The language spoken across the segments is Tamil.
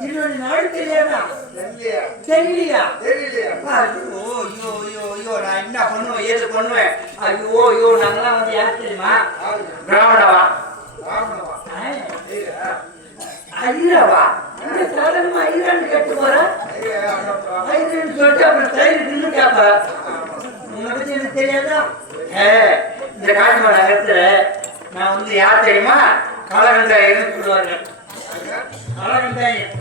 20 நாள் தெரியாதா? தெரியலையா? ஐயோ ஐயோ ஐயோ ஐயோ நான் என்ன பண்ணுவேன் ஏது பண்ணுவேன்? ஐயோ ஐயோ நாங்களாம் வந்து யார் தெரியுமா? பிராமணவா ஐயராவா? இந்த சாதாரணமா ஐயரான்னு கேட்டு போற ஐயரான்னு சொல்லிட்டு அப்புறம் தயிர் நின்று கேட்ப. உன்னை பத்தி எனக்கு தெரியாதா? இந்த காஞ்சிமா நகரத்துல நான் வந்து யார் தெரியுமா? கலகண்டாயின்னு சொல்லுவாங்க. கலகண்டாயன்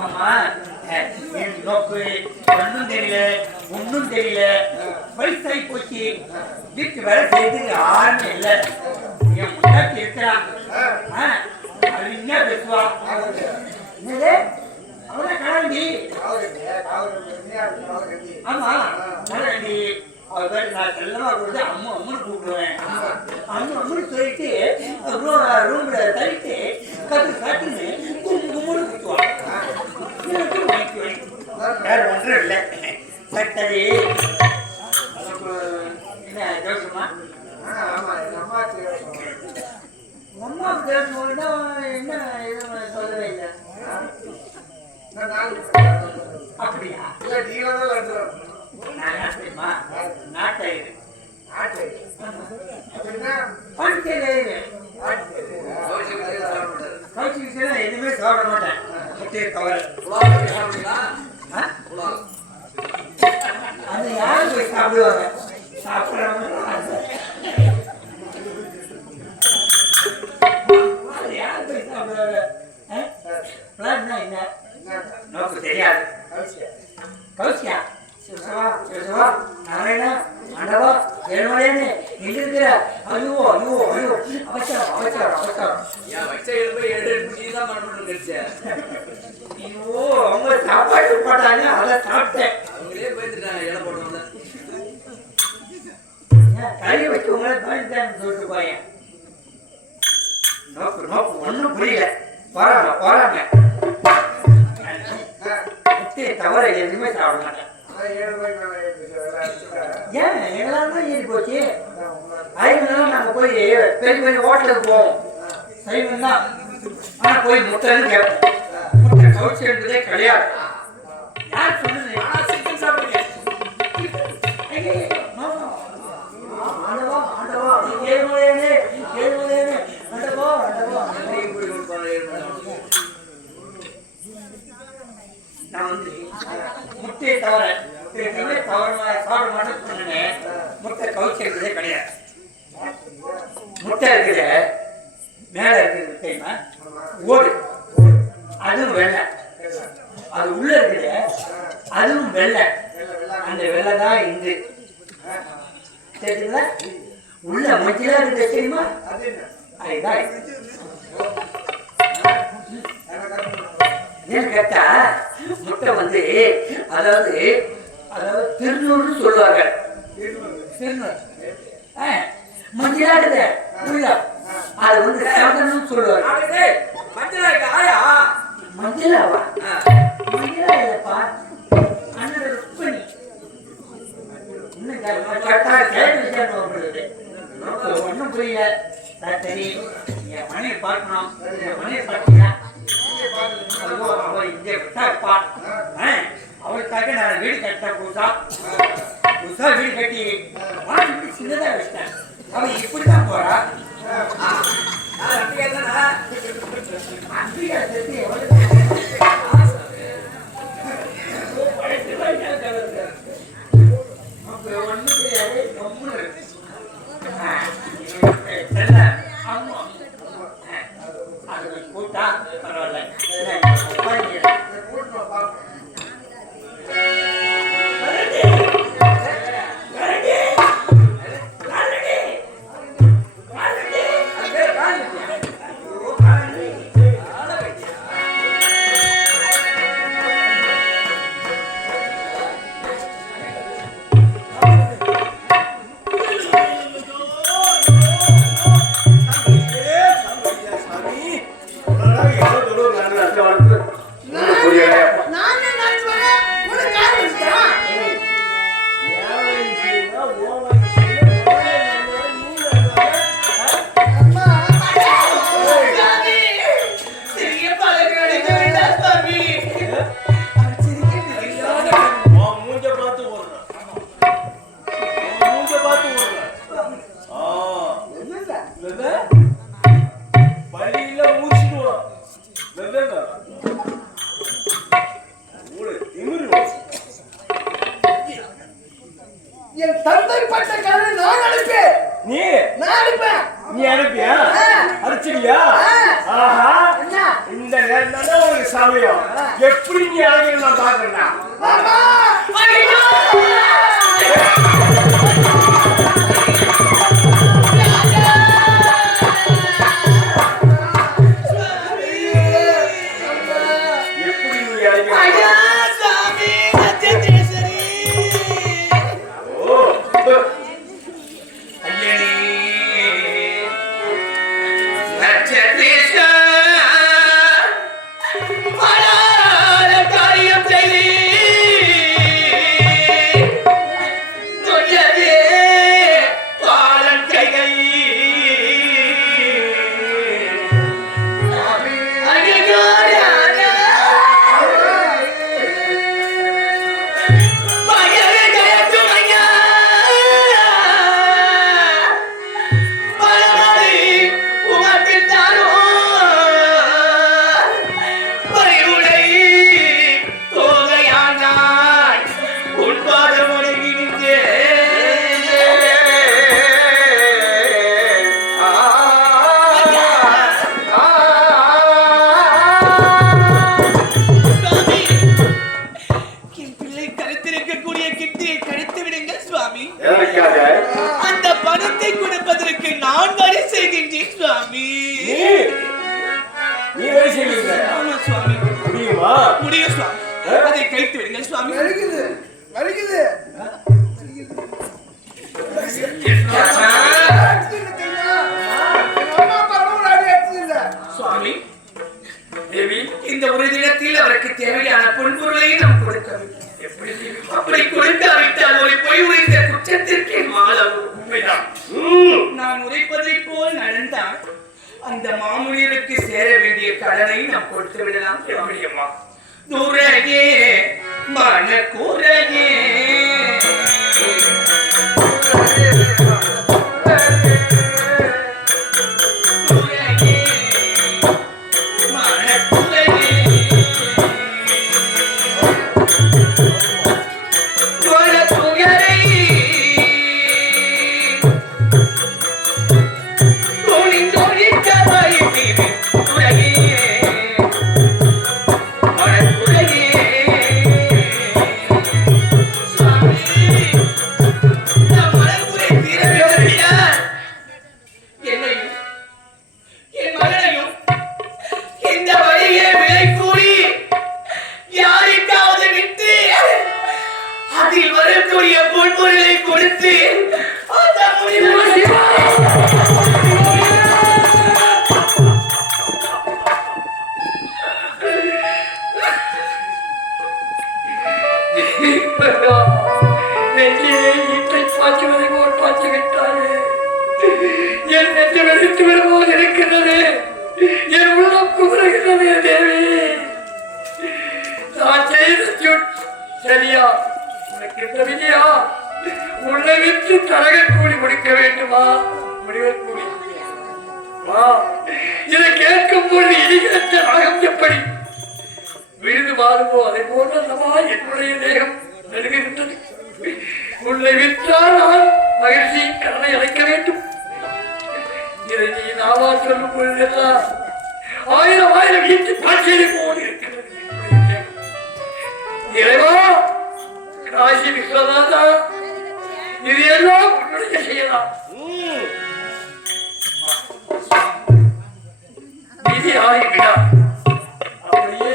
ஆமா. நோக்கு ஒன்றும் தெரியல ஒன்றும் தெரியல வயசாகி போச்சு. வீட்டு வேலை செய்து யாருமே இல்லை. என் முன்னாடி இருக்கிறான் அது என்ன பேசுவா? அவதான் கலண்டி. ஆமா கலண்டி. அவர் பேர் நான் செல்லமா கொடுத்து அம்மு அம்முன்னு கூப்பிடுவேன். அம்மு அம்முன்னு சொல்லிட்டு ரூம்ல தள்ளிட்டு கத்து காட்டுன்னு கும்முன்னு குத்துவான். வேற ஒன்றும் இல்லை. சரி என்ன ஜோசமா? அம்மாவுக்கு தேவைன்னா என்ன எதுவும் சொல்லவே இல்லை. அப்படியா? நாட்டாயிரு எதுவுமே சாப்பிட மாட்டேன். முட்டையை தவறு அது யாரும் போய் சாப்பிடுவாங்க. சாப்பிடுறவங்க யாரும் போய் சாப்பிடுவாங்க. என்ன நோக்கு தெரியாது. கௌசியா நாராயணா ஆண்டவா ஏழுமலையானே எங்க இருக்கிற? ஐயோ ஐயோ ஐயோ அவசரம் அவசரம் அவசரம். ஐயோ அவங்க சாப்பாடு போட்டாங்க அதை சாப்பிட்டேன். கறி வச்சு உங்களை தோணித்தான்னு சொல்லிட்டு போயேன். நோக்கு நோக்கு ஒன்றும் புரியல. போறாங்க போறாங்க தவிர எதுவுமே சாப்பிட மாட்டேன். ஏன் எல்லாரும் ஏறி போச்சு. ஐவன் நாங்க போய் பெரிய பெரிய ஹோட்டலுக்கு போவோம். சைவன் தான். ஆனா போய் முட்டைன்னு கேட்போம். முட்டை கவுச்சி என்பதே கிடையாது. யார் சொன்னது? சாப்பிடுங்க. ஆண்டவா ஆண்டவா ஏழுமலையானே ஏழுமலையானே ஆண்டவா ஆண்டவா. நான் வந்து முட்டையை தவிர சாப்பிட மாட்டேன்னு சொன்னேன். முட்டை கவுச்சி இருக்கிறதே கிடையாது. முட்டை இருக்குது மேல இருக்குது தெரியுமா? ஓடு அதுவும் வெள்ளை. அது உள்ள இருக்குது அதுவும் வெள்ளை. அந்த வெள்ளை தான் இந்து தெரியுங்களா? உள்ள மஞ்சளா இருக்குது தெரியுமா? அதுதான் ஏன்னு கேட்டா முட்டை வந்து அதாவது அதாவது திருநூறு சொல்லுவார்கள். திருநூறு மஞ்சளாடுது உள்ள அது வந்து சாதனம் சொல்லுவாங்க. மஞ்சளாவா? மஞ்சளா இல்லப்பா அண்ணன் ருக்மணி. ஒன்றும் புரியல. சரி என் மனையை பார்க்கணும். என் மனையை பார்த்தீங்கன்னா அவளுக்காக நான் வீடு கட்டேன். புதுசா புதுசா வீடு கட்டி வீடு சின்னதா வச்சிட்டேன். அவன் இப்படிதான் போறா. கூட்டா பரவாயில்ல. சமயம் எப்படி நீ அழகு நான் பாக்குறேன். அந்த பணத்தை கொடுப்பதற்கு நான் வழி செய்கின்றேன் சுவாமி. நீ வழி செய்வீங்க? ஆமா சுவாமி. முடியுமா? முடியும் சுவாமி. அதை கழித்து விடுங்கள் சுவாமி. வலிக்குது வலிக்குது சுவாமி, இந்த ஒரு தினத்தில் அவருக்கு தேவையான பொன்பொருளை நாம் கொடுக்க வேண்டும். அப்படி கொடுக்காவிட்டால் ஒரு பொய் உரைத்த குற்றத்திற்கு உண்மைதான். நான் உரைப்பதை போல் நடந்தால் அந்த மாமுனியருக்கு சேர வேண்டிய கடனை நாம் கொடுத்து விடலாம். எப்படியம்மா? துரையே மனக்குறையே சரியா? உன்னை விட்டு தரக கூலி முடிக்க வேண்டுமா? முடிவர் கூலி இதை கேட்கும் பொழுது இடிகிற ராகம் எப்படி விழுது மாறுமோ அதை போன்றல்லவா என்னுடைய தேகம் நடுங்குகின்றது. உன்னை விற்றால் நான் மகிழ்ச்சியின் கடனை அடைக்க வேண்டும். இதை நீ நாவா சொல்லும் பொழுதெல்லாம் ஆயிரம் ஆயிரம் வீட்டு பாய்ச்சலை போல் இருக்கிறது. இறைவா, காசி விஸ்வநாதா, இது எல்லாம் உன்னுடைய செய்யலாம். விதி ஆகிவிடா. அப்படியே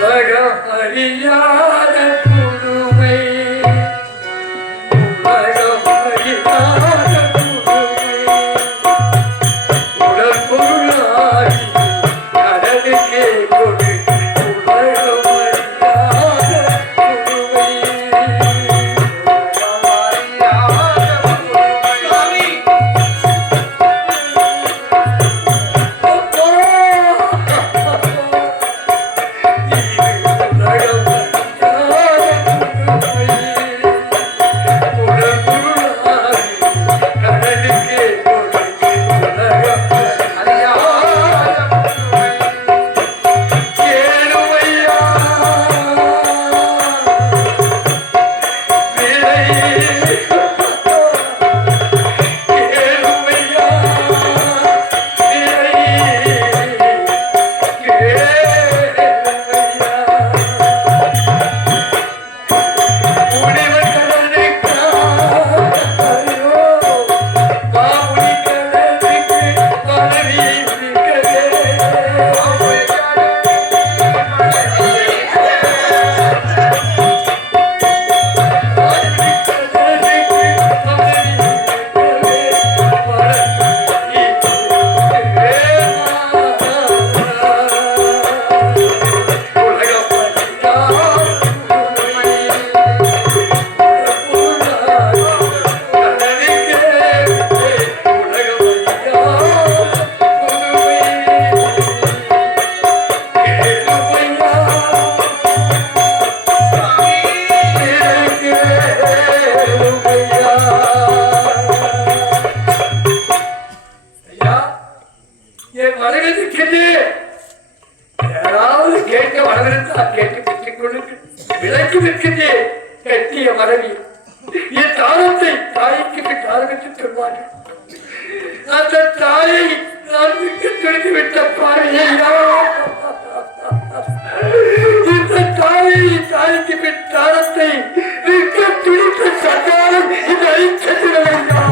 உலகம் அறியாத புதுமை, உலகம் அறியாத புதுமை, உடல் பொருளாகி கடலுக்கே கொடு உலகம் அறியாத புதுமை, உலகம் அறியாத புதுமை. மனைவி என் தாரத்தை தாய்க்கு காரணத்தை சொல்வார்கள். அந்த தாயை நான் விட்டு துணித்து விட்ட பாவையா, இந்த தாயை தாய்க்கு பின் தாரத்தை விட்டு துணித்த சட்டாரம் இந்த அழிச்சதில்லையா.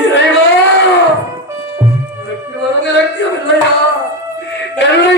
இறைவா, உனக்கு வரவில்லையா? கருணை